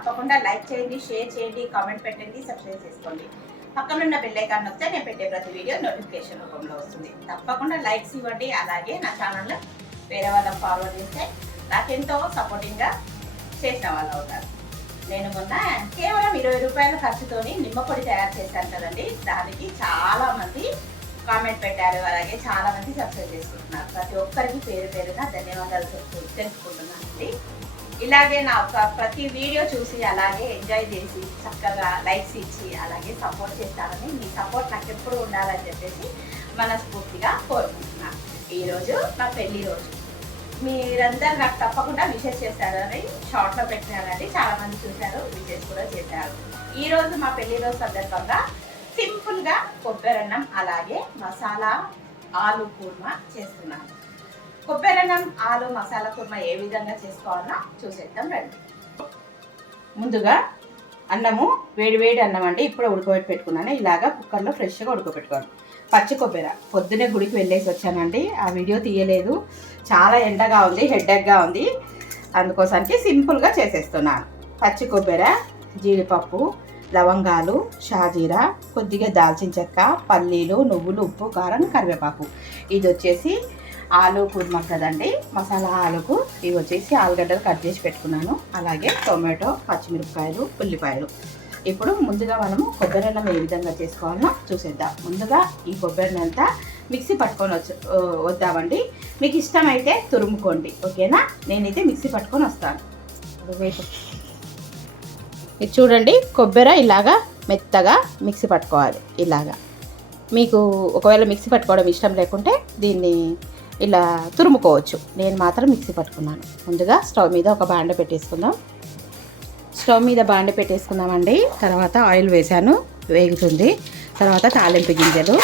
తప్పకుండా లైక్ చేయండి షేర్ చేయండి కామెంట్ పెట్టండి సబ్స్క్రైబ్ చేసుకోండి. పక్కనున్న బెల్లైకాన్ వస్తే నేను పెట్టే ప్రతి వీడియో నోటిఫికేషన్ రూపంలో వస్తుంది. తప్పకుండా లైక్స్ ఇవ్వండి. అలాగే నా ఛానల్లో వేరే వాళ్ళకి ఫార్వర్డ్ చేస్తే నాకెంతో సపోర్టింగ్గా చేసిన వాళ్ళు అవుతారు. నేను మొన్న కేవలం ఇరవై రూపాయల ఖర్చుతోని నిమ్మపొడి తయారు చేశాను కదండి. దానికి చాలా మంది కామెంట్ పెట్టారు. అలాగే చాలా మంది సబ్స్క్రైబ్ చేసుకుంటున్నారు. ప్రతి ఒక్కరికి పేరు పేరుగా ధన్యవాదాలు తెలుసుకుంటున్నాను అండి ఇలాగే నా ఒక ప్రతి వీడియో చూసి అలాగే ఎంజాయ్ చేసి చక్కగా లైక్స్ ఇచ్చి అలాగే సపోర్ట్ చేస్తారని మీ సపోర్ట్ నాకు ఎప్పుడు ఉండాలని చెప్పేసి మనస్ఫూర్తిగా కోరుకుంటున్నాను ఈరోజు నా పెళ్ళి రోజు. మీరందరూ నాకు తప్పకుండా విషెస్ చేశారని షార్ట్లో పెట్టినారండి చాలామంది చూశారు విషెస్ కూడా చేశారు. ఈరోజు మా పెళ్ళి రోజు సందర్భంగా సింపుల్గా కొబ్బరి కొబ్బరన్నం అలాగే మసాలా ఆలు కూర్మా చేస్తున్నాను. కొబ్బరన్నం ఆలు మసాలా కుర్మ ఏ విధంగా చేసుకోవాలో చూసేద్దాం రండి. ముందుగా అన్నము వేడి వేడి అన్నం అండి. ఇప్పుడు ఉడకబెట్టి పెట్టుకున్నాను. ఇలాగా కుక్కర్లో ఫ్రెష్గా ఉడకబెట్టుకోవాలి. పచ్చి కొబ్బరి. పొద్దునే గుడికి వెళ్ళేసి వచ్చానండి. ఆ వీడియో తీయలేదు. చాలా ఎండగా ఉంది హెడ్డెక్గా ఉంది. అందుకోసానికి సింపుల్గా చేసేస్తున్నాను. పచ్చి కొబ్బరి జీడిపప్పు లవంగాలు షాజీరా కొద్దిగా దాల్చిన చెక్క పల్లీలు నువ్వులు ఉప్పు కారం కరివేపాకు. ఇది వచ్చేసి ఆలు కుర్మా కదండి మసాలా ఆలుకు ఇవి వచ్చేసి ఆలుగడ్డలు కట్ చేసి పెట్టుకున్నాను. అలాగే టొమాటో పచ్చిమిరపకాయలు ఉల్లిపాయలు. ఇప్పుడు ముందుగా మనము కొబ్బరి అన్నం ఏ విధంగా చేసుకోవాలో చూసేద్దాం. ముందుగా ఈ కొబ్బరి అంతా మిక్సీ పట్టుకొని వచ్చి వద్దామండి. మీకు ఇష్టమైతే తురుముకోండి ఓకేనా? నేనైతే మిక్సీ పట్టుకొని వస్తాను. ఇది చూడండి కొబ్బరి ఇలాగా మెత్తగా మిక్సీ పట్టుకోవాలి ఇలాగా. మీకు ఒకవేళ మిక్సీ పట్టుకోవడం ఇష్టం లేకుంటే దీన్ని ఇలా తురుముకోవచ్చు. నేను మాత్రం మిక్సీ పట్టుకున్నాను. ముందుగా స్టవ్ మీద ఒక బాండ పెట్టేసుకుందాం. స్టవ్ మీద బాండ పెట్టేసుకుందామండి. తర్వాత ఆయిల్ వేసాను వేగుతుంది. తర్వాత తాలింపు గింజలు.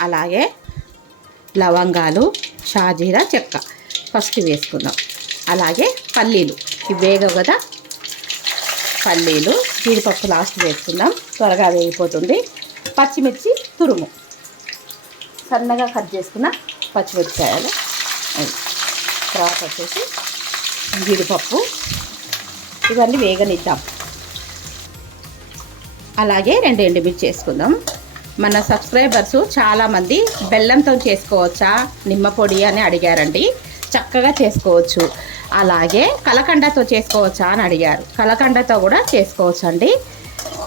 అలాగే లవంగాలు షాజీరా చెక్క. ఫస్ట్ వేసుకుందాం. అలాగే పల్లీలు. ఇవి వేగవు కదా? పల్లీలు. జీడిపప్పు లాస్ట్ వేసుకుందాం. త్వరగా వేగిపోతుంది. పచ్చిమిర్చి తురుము. సన్నగా కట్ చేసుకున్న పచ్చిమిరపకాయలు. తర్వాత వచ్చేసి జీడిపప్పు. ఇవన్నీ వేగనిద్దాం. అలాగే రెండు ఎండుమిర్చి వేసుకుందాం. మన సబ్స్క్రైబర్స్ చాలామంది బెల్లంతో చేసుకోవచ్చా? నిమ్మ పొడి అని అడిగారండి. చక్కగా చేసుకోవచ్చు. అలాగే కలకండతో చేసుకోవచ్చా అని అడిగారు. కలకండతో కూడా చేసుకోవచ్చు అండి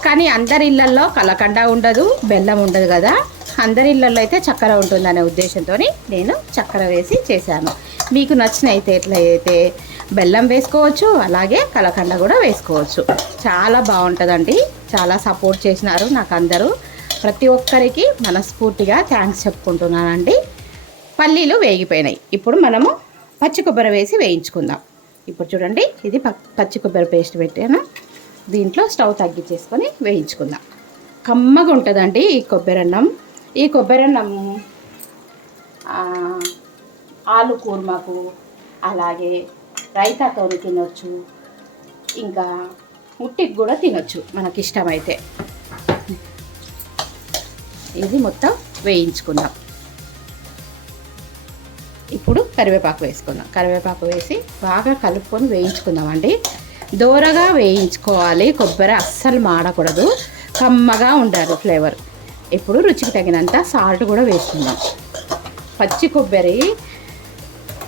కానీ అందరి ఇళ్ళల్లో కలకండ ఉండదు బెల్లం ఉండదు కదా. అందరి ఇళ్ళల్లో అయితే చక్కెర ఉంటుందనే ఉద్దేశంతో నేను చక్కెర వేసి చేశాను. మీకు నచ్చిన అయితే ఎట్లయితే బెల్లం వేసుకోవచ్చు అలాగే కలకండ కూడా వేసుకోవచ్చు. చాలా బాగుంటుందండి. చాలా సపోర్ట్ చేసినారు నాకు అందరూ. ప్రతి ఒక్కరికి మనస్ఫూర్తిగా థ్యాంక్స్ చెప్పుకుంటున్నానండి. పల్లీలు వేగిపోయినాయి. ఇప్పుడు మనము పచ్చి కొబ్బరి వేసి వేయించుకుందాం. ఇప్పుడు చూడండి ఇది పచ్చి కొబ్బరి పేస్ట్ పెట్టాను. దీంట్లో స్టవ్ తగ్గించేసుకొని వేయించుకుందాం. కమ్మగా ఉంటుందండి ఈ కొబ్బరి అన్నం. ఈ కొబ్బరి ఆలు కూర్మకు అలాగే రైతాతో తినొచ్చు ఇంకా ఉట్టికి కూడా తినొచ్చు మనకి ఇష్టమైతే ఇది మొత్తం వేయించుకుందాం ఇప్పుడు కరివేపాకు వేసుకుందాం. కరివేపాకు వేసి బాగా కలుపుకొని వేయించుకుందామండి. దూరగా వేయించుకోవాలి. కొబ్బరి అస్సలు మాడకూడదు. కమ్మగా ఉండాలి ఫ్లేవర్. ఇప్పుడు రుచికి తగినంత సాల్ట్ కూడా వేసుకుందాం. పచ్చి కొబ్బరి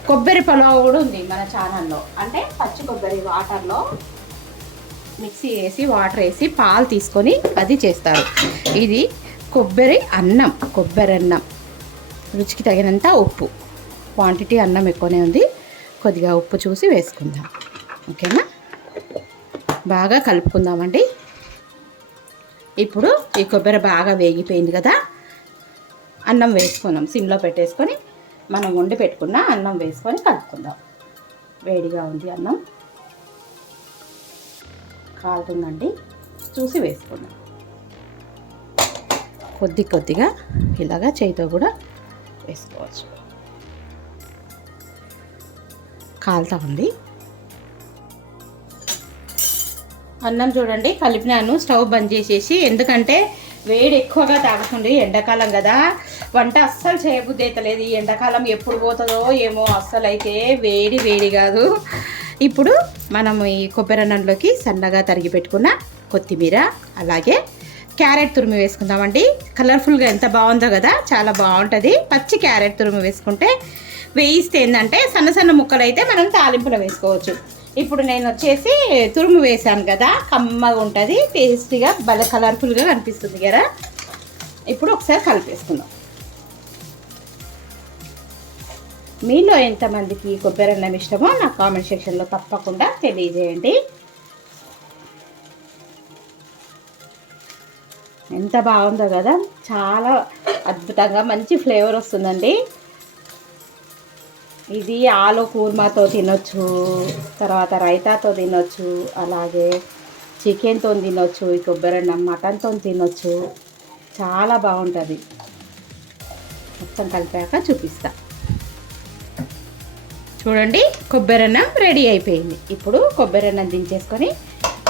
కొబ్బరి పలావ్ కూడా ఉంది మన ఛానల్లో. అంటే పచ్చి కొబ్బరి వాటర్లో మిక్సీ వేసి వాటర్ వేసి పాలు తీసుకొని అది చేస్తారు. ఇది కొబ్బరి అన్నం కొబ్బరి అన్నం. రుచికి తగినంత ఉప్పు. క్వాంటిటీ అన్నం ఎక్కువనే ఉంది. కొద్దిగా ఉప్పు చూసి వేసుకుందాం. ఓకేనా? బాగా కలుపుకుందామండి. ఇప్పుడు ఈ కొబ్బరి బాగా వేగిపోయింది కదా అన్నం వేసుకుందాం. సిమ్లో పెట్టేసుకొని మనం వండి పెట్టుకున్న అన్నం వేసుకొని కలుపుకుందాం. వేడిగా ఉంది అన్నం. కాలుతుందండి. చూసి వేసుకుందాం. కొద్ది కొద్దిగా ఇలాగా చేయితో కూడా వేసుకోవచ్చు. కాలుతా ఉంది. అన్నం చూడండి కలిపినాను. స్టవ్ బంద్ చేసేసి ఎందుకంటే వేడి ఎక్కువగా తాగుతుంది ఎండాకాలం కదా. వంట అస్సలు చేయబుద్ధి అవుతలేదు ఈ ఎండాకాలం ఎప్పుడు పోతుందో ఏమో అస్సలు అయితే వేడి వేడి కాదు. ఇప్పుడు మనం ఈ కొబ్బరి అన్నంలోకి సన్నగా తరిగి పెట్టుకున్న కొత్తిమీర అలాగే క్యారెట్ తురుము వేసుకుందామండి. కలర్ఫుల్గా ఎంత బాగుందో కదా చాలా బాగుంటుంది. పచ్చి క్యారెట్ తురుము వేసుకుంటే వేయిస్తే ఏంటంటే సన్న సన్న ముక్కలు అయితే మనం తాలింపులో వేసుకోవచ్చు. ఇప్పుడు నేను వచ్చేసి తురుము వేసాను కదా కమ్మగా ఉంటుంది టేస్టీగా భలే కలర్ఫుల్గా కనిపిస్తుంది కదా. ఇప్పుడు ఒకసారి కలిపేసుకుందాం. మీలో ఎంతమందికి కొబ్బరి అన్నం ఇష్టమో నా కామెంట్ సెక్షన్లో తప్పకుండా తెలియజేయండి. ఎంత బాగుందో కదా చాలా అద్భుతంగా మంచి ఫ్లేవర్ వస్తుందండి. ఇది ఆలు కూర్మాతో తినొచ్చు తర్వాత రైతాతో తినొచ్చు అలాగే చికెన్తో తినొచ్చు ఈ కొబ్బరి అన్నం మటన్తో తినొచ్చు. చాలా బాగుంటుంది. మొత్తం కలిపాక చూపిస్తా. చూడండి కొబ్బరి అన్నం రెడీ అయిపోయింది. ఇప్పుడు కొబ్బరన్నం దించేసుకొని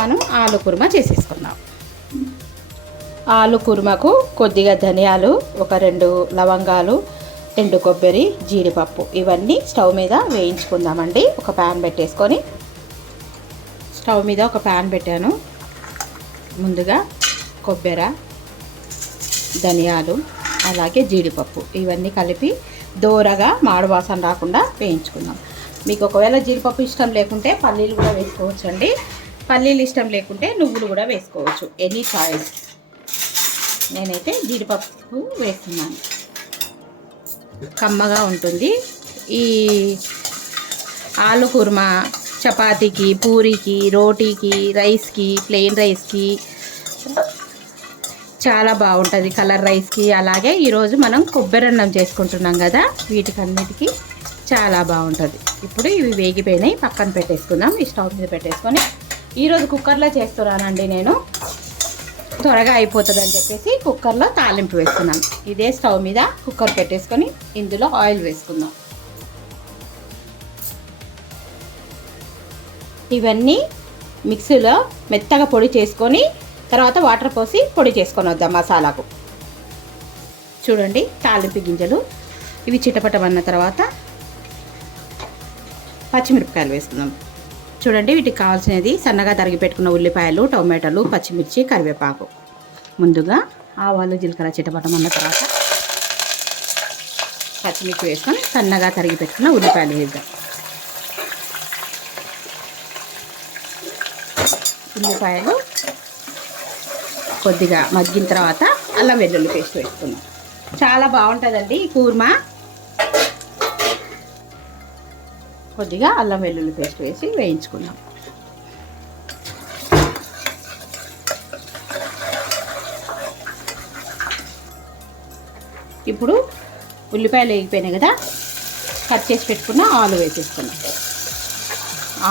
మనం ఆలు కుర్మా చేసేసుకుందాం. ఆలు కుర్మకు కొద్దిగా ధనియాలు ఒక రెండు లవంగాలు ఎండు కొబ్బరి జీడిపప్పు ఇవన్నీ స్టవ్ మీద వేయించుకుందామండి. ఒక ప్యాన్ పెట్టేసుకొని స్టవ్ మీద ఒక ప్యాన్ పెట్టాను. ముందుగా కొబ్బరి ధనియాలు అలాగే జీడిపప్పు ఇవన్నీ కలిపి దోరగా మాడు వాసన రాకుండా వేయించుకుందాం. మీకు ఒకవేళ జీడిపప్పు ఇష్టం లేకుంటే పల్లీలు కూడా వేసుకోవచ్చండి. పల్లీలు ఇష్టం లేకుంటే నువ్వులు కూడా వేసుకోవచ్చు. ఎనీ చాయిస్ నేనైతే జీడిపప్పు వేస్తున్నాను. కమ్మగా ఉంటుంది. ఈ ఆలు కుర్మా చపాతీకి పూరికి రోటీకి రైస్కి ప్లెయిన్ రైస్కి చాలా బాగుంటుంది కలర్ రైస్కి. అలాగే ఈరోజు మనం కొబ్బరి అన్నం చేసుకుంటున్నాం కదా వీటికన్నిటికీ చాలా బాగుంటుంది. ఇప్పుడు ఇవి వేగిపోయినాయి పక్కన పెట్టేసుకుందాం. ఈ స్టవ్ మీద పెట్టేసుకొని ఈరోజు కుక్కర్లో చేస్తున్నానండి నేను. త్వరగా అయిపోతుంది అని చెప్పేసి కుక్కర్లో తాలింపు వేసుకున్నాను. ఇదే స్టవ్ మీద కుక్కర్ పెట్టేసుకొని ఇందులో ఆయిల్ వేసుకుందాం. ఇవన్నీ మిక్సీలో మెత్తగా పొడి చేసుకొని తర్వాత వాటర్ పోసి పొడి చేసుకొని వద్దాం మసాలాకు. చూడండి తాలింపు గింజలు. ఇవి చిటపటమన్న తర్వాత పచ్చిమిరపకాయలు వేసుకుందాం. చూడండి వీటికి కావాల్సినది సన్నగా తరిగి పెట్టుకున్న ఉల్లిపాయలు టొమాటోలు పచ్చిమిర్చి కరివేపాకు. ముందుగా ఆవాలు జీలకర్ర చిటపటం అన్న తర్వాత పచ్చిమిర్చి వేసుకొని సన్నగా తరిగి పెట్టుకున్న ఉల్లిపాయలు వేద్దాం. ఉల్లిపాయలు కొద్దిగా మగ్గిన తర్వాత అల్లం వెల్లుల్లి పేస్ట్ వేసుకుందాం. చాలా బాగుంటుందండి ఈ కూర్మా. కొద్దిగా అల్లం వెల్లుల్లి పేస్ట్ వేసి వేయించుకుందాం ఇప్పుడు ఉల్లిపాయలు వేగిపోయినాయి కదా కట్ చేసి పెట్టుకున్న ఆలు వేసేసుకుందాం.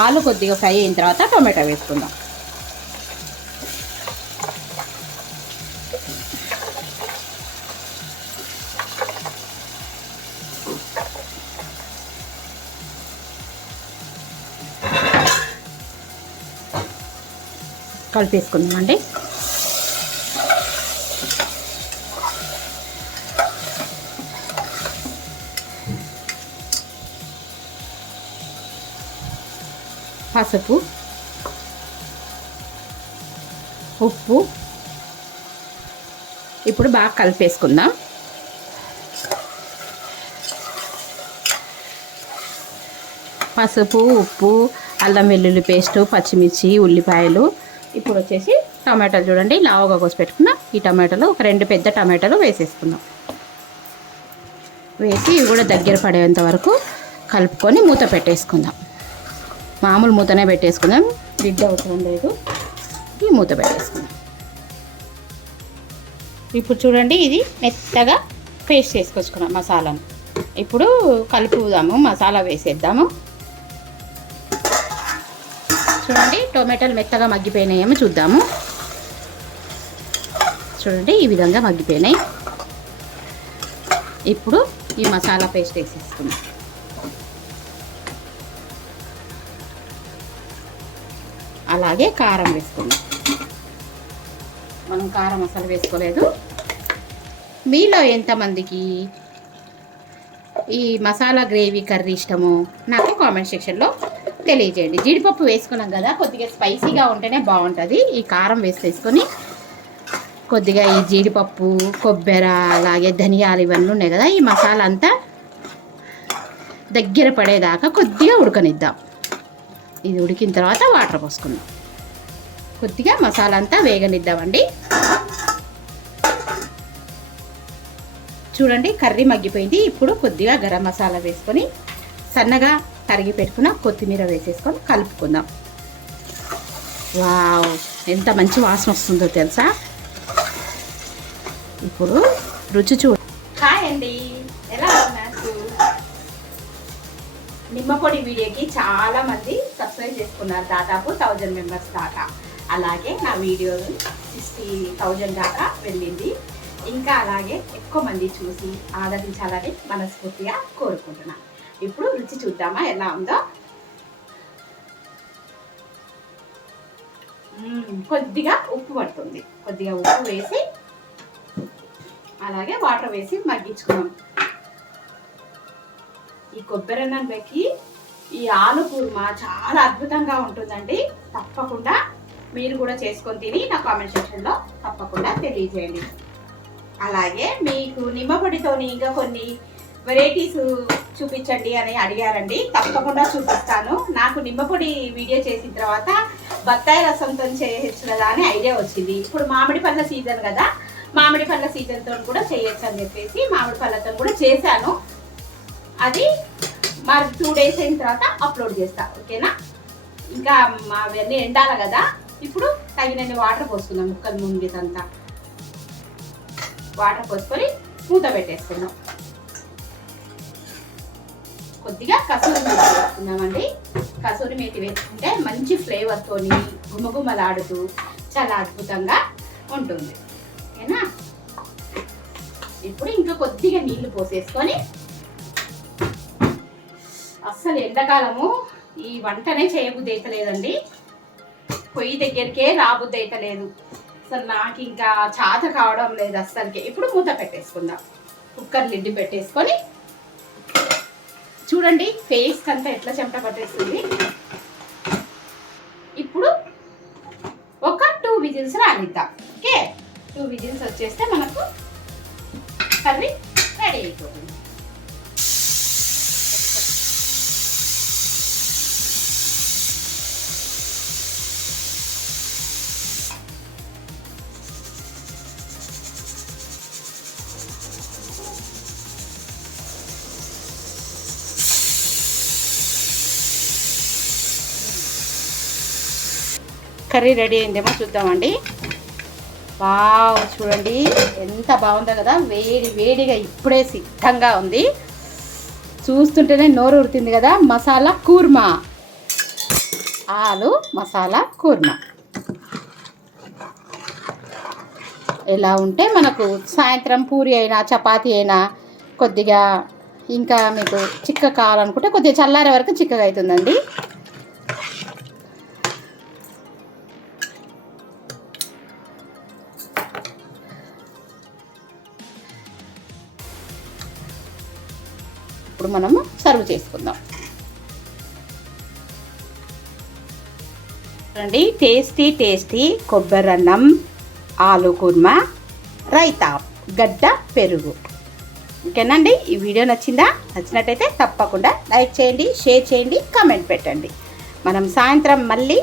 ఆలు కొద్దిగా ఫ్రై అయిన తర్వాత టొమాటో వేసుకుందాం. కలిపేసుకుందామండి. పసుపు ఉప్పు. ఇప్పుడు బాగా కలిపేసుకుందాం. పసుపు ఉప్పు అల్లం వెల్లుల్లి పేస్టు పచ్చిమిర్చి ఉల్లిపాయలు. ఇప్పుడు వచ్చేసి టమాటాలు చూడండి లావుగా కోసి పెట్టుకున్న ఈ టమాటాలు ఒక రెండు పెద్ద టమాటాలు వేసేసుకుందాం. వేసి ఇవి కూడా దగ్గర పడేంత వరకు కలుపుకొని మూత పెట్టేసుకుందాం. మామూలు మూతనే పెట్టేసుకుందాం. బిడ్డ అవసరం లేదు. ఈ మూత పెట్టేసుకుందాం. ఇప్పుడు చూడండి ఇది మెత్తగా పేస్ట్ చేసుకొచ్చుకున్నాం మసాలాను. ఇప్పుడు కలుపుదాము మసాలా వేసేద్దాము. చూడండి టొమాటోలు మెత్తగా మగ్గిపోయినాయేమో చూద్దాము. చూడండి ఈ విధంగా మగ్గిపోయినాయి. ఇప్పుడు ఈ మసాలా పేస్ట్ వేసేసుకుందాం. అలాగే కారం వేసుకుందాం. మనం కారం అసలు వేసుకోలేదు. మీలో ఎంతమందికి ఈ మసాలా గ్రేవీ కర్రీ ఇష్టమో నాకు కామెంట్ సెక్షన్లో తెలియజేయండి. జీడిపప్పు వేసుకున్నాం కదా కొద్దిగా స్పైసీగా ఉంటేనే బాగుంటుంది. ఈ కారం వేసేసుకొని కొద్దిగా ఈ జీడిపప్పు కొబ్బరి అలాగే ధనియాలు ఇవన్నీ ఉన్నాయి కదా ఈ మసాలా అంతా దగ్గర పడేదాకా కొద్దిగా ఉడకనిద్దాం. ఇది ఉడికిన తర్వాత వాటర్ పోసుకుందాం. కొద్దిగా మసాలా అంతా వేగనిద్దామండి. చూడండి కర్రీ మగ్గిపోయింది. ఇప్పుడు కొద్దిగా గరం మసాలా వేసుకొని సన్నగా తరిగి పెట్టుకున్న కొత్తిమీర వేసేసుకొని కలుపుకుందాం. వావ్ ఎంత మంచి వాసన వస్తుందో తెలుసా? ఇప్పుడు రుచి చూ హాయ్ అండి. ఎలా ఉన్నారు? నిమ్మపొడి వీడియోకి చాలా మంది సబ్స్క్రైబ్ చేసుకున్నారు. దాదాపు థౌజండ్ మెంబర్స్ దాకా. అలాగే నా వీడియో సిక్స్టీ థౌజండ్ దాకా వెళ్ళింది. ఇంకా అలాగే ఎక్కువ మంది చూసి ఆదరించాలని మనస్ఫూర్తిగా కోరుకుంటున్నాను. ఇప్పుడు రుచి చూద్దామా? ఎలా ఉందో? కొద్దిగా ఉప్పు పడుతుంది. కొద్దిగా ఉప్పు వేసి అలాగే వాటర్ వేసి మగ్గించుకున్నాం. ఈ కొబ్బరి అన్నంలోకి ఈ ఆలు కుర్మా చాలా అద్భుతంగా ఉంటుందండి. తప్పకుండా మీరు కూడా చేసుకొని తిని నా కామెంట్ సెక్షన్లో తప్పకుండా తెలియజేయండి. అలాగే మీకు నిమ్మపొడితోని ఇంకా కొన్ని వెరైటీస్ చూపించండి అని అడిగారండి. తప్పకుండా చూపిస్తాను. నాకు నిమ్మపొడి వీడియో చేసిన తర్వాత బత్తాయి రసంతో చేయొచ్చు కదా అని ఐడియా వచ్చింది. ఇప్పుడు మామిడి పళ్ళ సీజన్ కదా. మామిడి పళ్ళ సీజన్తో కూడా చేయొచ్చు అని చెప్పేసి మామిడి పళ్ళతో కూడా చేశాను. అది మరి టూ డేస్ అయిన తర్వాత అప్లోడ్ చేస్తా. ఓకేనా? ఇంకా మా అవన్నీ ఎండాలి కదా. ఇప్పుడు తగినన్ని వాటర్ పోసుకుందాం ముక్కలు ముంగితంతా వాటర్ పోసుకొని మూత పెట్టేస్తున్నాం కొద్దిగా కసూరి మేతి వేసుకుందామండి. కసూరి మేతి వేసుకుంటే మంచి ఫ్లేవర్తోని గుమగుమలాడుతూ చాలా అద్భుతంగా ఉంటుంది. ఓకేనా? ఇప్పుడు ఇంకా కొద్దిగా నీళ్ళు పోసేసుకొని అస్సలు ఎండాకాలము ఈ వంటనే చేయబుద్ధి అయితలేదండి పొయ్యి దగ్గరికే రాబుద్ధి అయితలేదు అసలు నాకు ఇంకా చాత కావడం లేదు అస్సలకి. ఇప్పుడు మూత పెట్టేసుకుందాం. కుక్కర్ లిడ్డు పెట్టేసుకొని చూడండి ఫేస్ అంతా ఎట్లా చెమట పట్టేస్తుంది ఇప్పుడు ఒక టూ విజిల్స్ రానిద్దాం. ఓకే టూ విజిల్స్ వచ్చేస్తే మనకు కర్రీ కర్రీ రెడీ అయిందేమో చూద్దామండి. వావ్ చూడండి. ఎంత బాగుందో కదా. వేడి వేడిగా ఇప్పుడే సిద్ధంగా ఉంది. చూస్తుంటేనే నోరు ఉడుతుంది కదా. మసాలా కూర్మా. ఆలు మసాలా కూర్మా. ఇలా ఉంటే మనకు సాయంత్రం పూరి అయినా చపాతీ అయినా కొద్దిగా ఇంకా మీకు చిక్క కావాలనుకుంటే కొద్దిగా చల్లారే వరకు చిక్కగా అవుతుందండి. చేసుకుందాం. చూడండి టేస్టీ టేస్టీ కొబ్బరి అన్నం ఆలు కుర్మా రైతా గడ్డ పెరుగు. ఓకేనండి? ఈ వీడియో నచ్చిందా? నచ్చినట్టయితే తప్పకుండా లైక్ చేయండి షేర్ చేయండి కామెంట్ పెట్టండి. మనం సాయంత్రం మళ్ళీ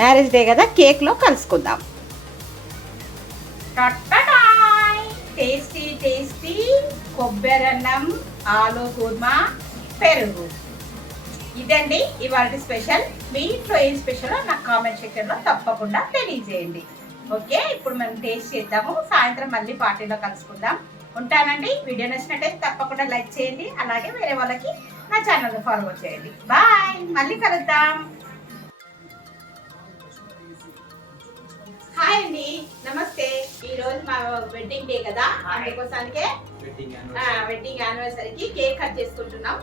మ్యారేజ్ డే కదా కేక్లో కలుసుకుందాం. టేస్టీ టేస్టీ కొబ్బరి అన్నం ఆలు కుర్మా పెరుగు. ఇదండి ఇవాళ స్పెషల్. మీ ఇంట్లో ఏం స్పెషల్ నాకు కామెంట్ సెక్షన్లో తప్పకుండా తెలియజేయండి. ఓకే ఇప్పుడు మనం టేస్ట్ చేద్దాము. సాయంత్రం మళ్ళీ పార్టీలో కలుసుకుందాం. ఉంటానండి. వీడియో నచ్చినట్టయితే తప్పకుండా లైక్ చేయండి. అలాగే వేరే వాళ్ళకి నా ఛానల్ ఫార్వర్డ్ చేయండి. బాయ్. మళ్ళీ కలుద్దాం. హాయ్ అండి. నమస్తే. ఈ రోజు మా వెడ్డింగ్ డే కదా. అందుకోసానికే వెడ్డింగ్ యానివర్సరీకి కేక్ కట్ చేసుకుంటున్నాం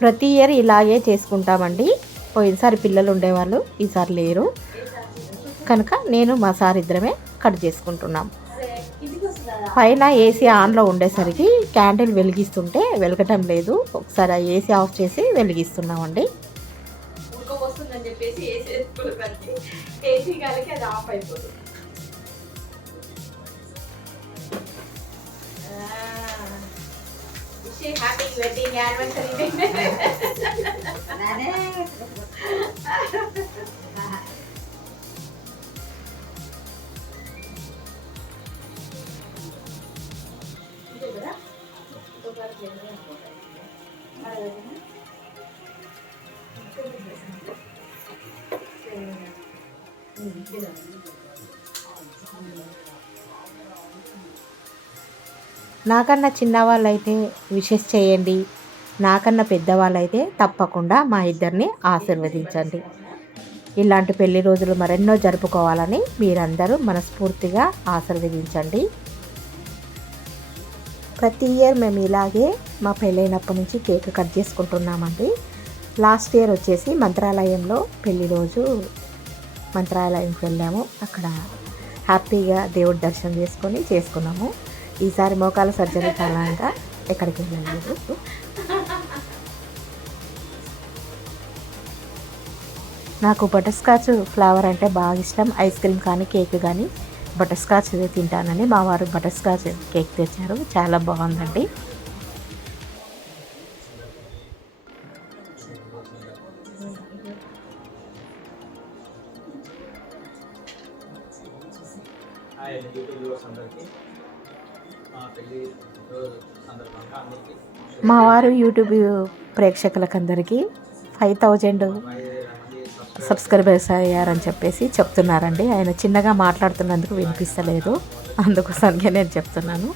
ప్రతి ఇయర్ ఇలాగే చేసుకుంటామండి. పోయినసారి పిల్లలు ఉండేవాళ్ళు ఈసారి లేరు. కనుక నేను మా సార్ ఇద్దరమే కట్ చేసుకుంటున్నాం. పైన ఏసీ ఆన్లో ఉండేసరికి క్యాండిల్ వెలిగిస్తుంటే వెలగటం లేదు. ఒకసారి ఆ ఏసీ ఆఫ్ చేసి వెలిగిస్తున్నామండి. ఉడకపోస్తుందని చెప్పేసి ఏసీ వేసుకోలేదండి ఏసీ గాలికి అది ఆఫ్ అయిపోతుంది. హ్యాపీ వెడ్డింగ్ యానివర్సరీ నాకన్నా చిన్నవాళ్ళైతే విషెస్ చేయండి. నాకన్నా పెద్దవాళ్ళైతే తప్పకుండా మా ఇద్దరిని ఆశీర్వదించండి. ఇలాంటి పెళ్ళి రోజులు మరెన్నో జరుపుకోవాలని మీరందరూ మనస్ఫూర్తిగా ఆశీర్వదించండి. ప్రతి ఇయర్ మేము ఇలాగే మా పెళ్ళైనప్పటి నుంచి కేక్ కట్ చేసుకుంటున్నామండి. లాస్ట్ ఇయర్ వచ్చేసి మంత్రాలయంలో పెళ్ళి రోజు మంత్రాలయంకి వెళ్ళాము. అక్కడ హ్యాపీగా దేవుడి దర్శనం చేసుకొని చేసుకున్నాము. ఈసారి మోకాల సర్జరీ కారణంగా ఎక్కడికి వెళ్ళలేదు. నాకు బటర్స్కాచ్ ఫ్లేవర్ అంటే బాగా ఇష్టం. ఐస్ క్రీమ్ కానీ కేక్ కానీ బటర్ స్కాచ్ తింటానని మా వారు బటర్ స్కాచ్ కేక్ తెచ్చారు. చాలా బాగుందండి. మా వారు యూట్యూబ్ ప్రేక్షకులకందరికీ ఫైవ్ థౌజండ్ సబ్స్క్రైబర్స్ అయ్యారని చెప్పేసి చెప్తున్నారండి. ఆయన చిన్నగా మాట్లాడుతున్నందుకు వినిపిస్తలేదు. అందుకోసానికే నేను చెప్తున్నాను.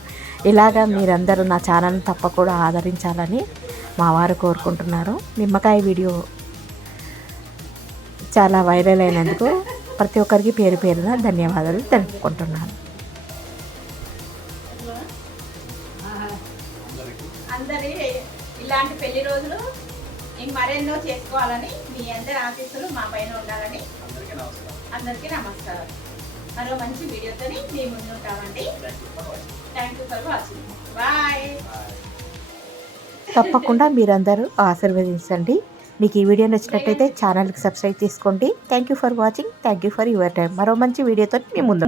ఇలాగా మీరందరూ నా ఛానల్ని తప్పకుండా ఆదరించాలని మా వారు కోరుకుంటున్నారు. నిమ్మకాయ వీడియో చాలా వైరల్ అయినందుకు ప్రతి ఒక్కరికి పేరు పేరున ధన్యవాదాలు తెలుపుకుంటున్నాను. అందరి ఇలాంటి పెళ్ళి రోజులు మరెన్నో చేసుకోవాలని మీ అందరి ఆశీస్సులు మా పైన ఉండాలని అందరికీ నమస్కారం మరో మంచి వీడియోతో మీ ముందు ఉంటామండి. Thank you for watching bye తప్పకుండా మీరందరూ ఆశీర్వదించండి. మీకు ఈ వీడియో నచ్చినట్లయితే ఛానల్కి సబ్స్క్రైబ్ చేసుకోండి. Thank you for watching thank you for your time మరో మంచి వీడియోతో మీ ముందు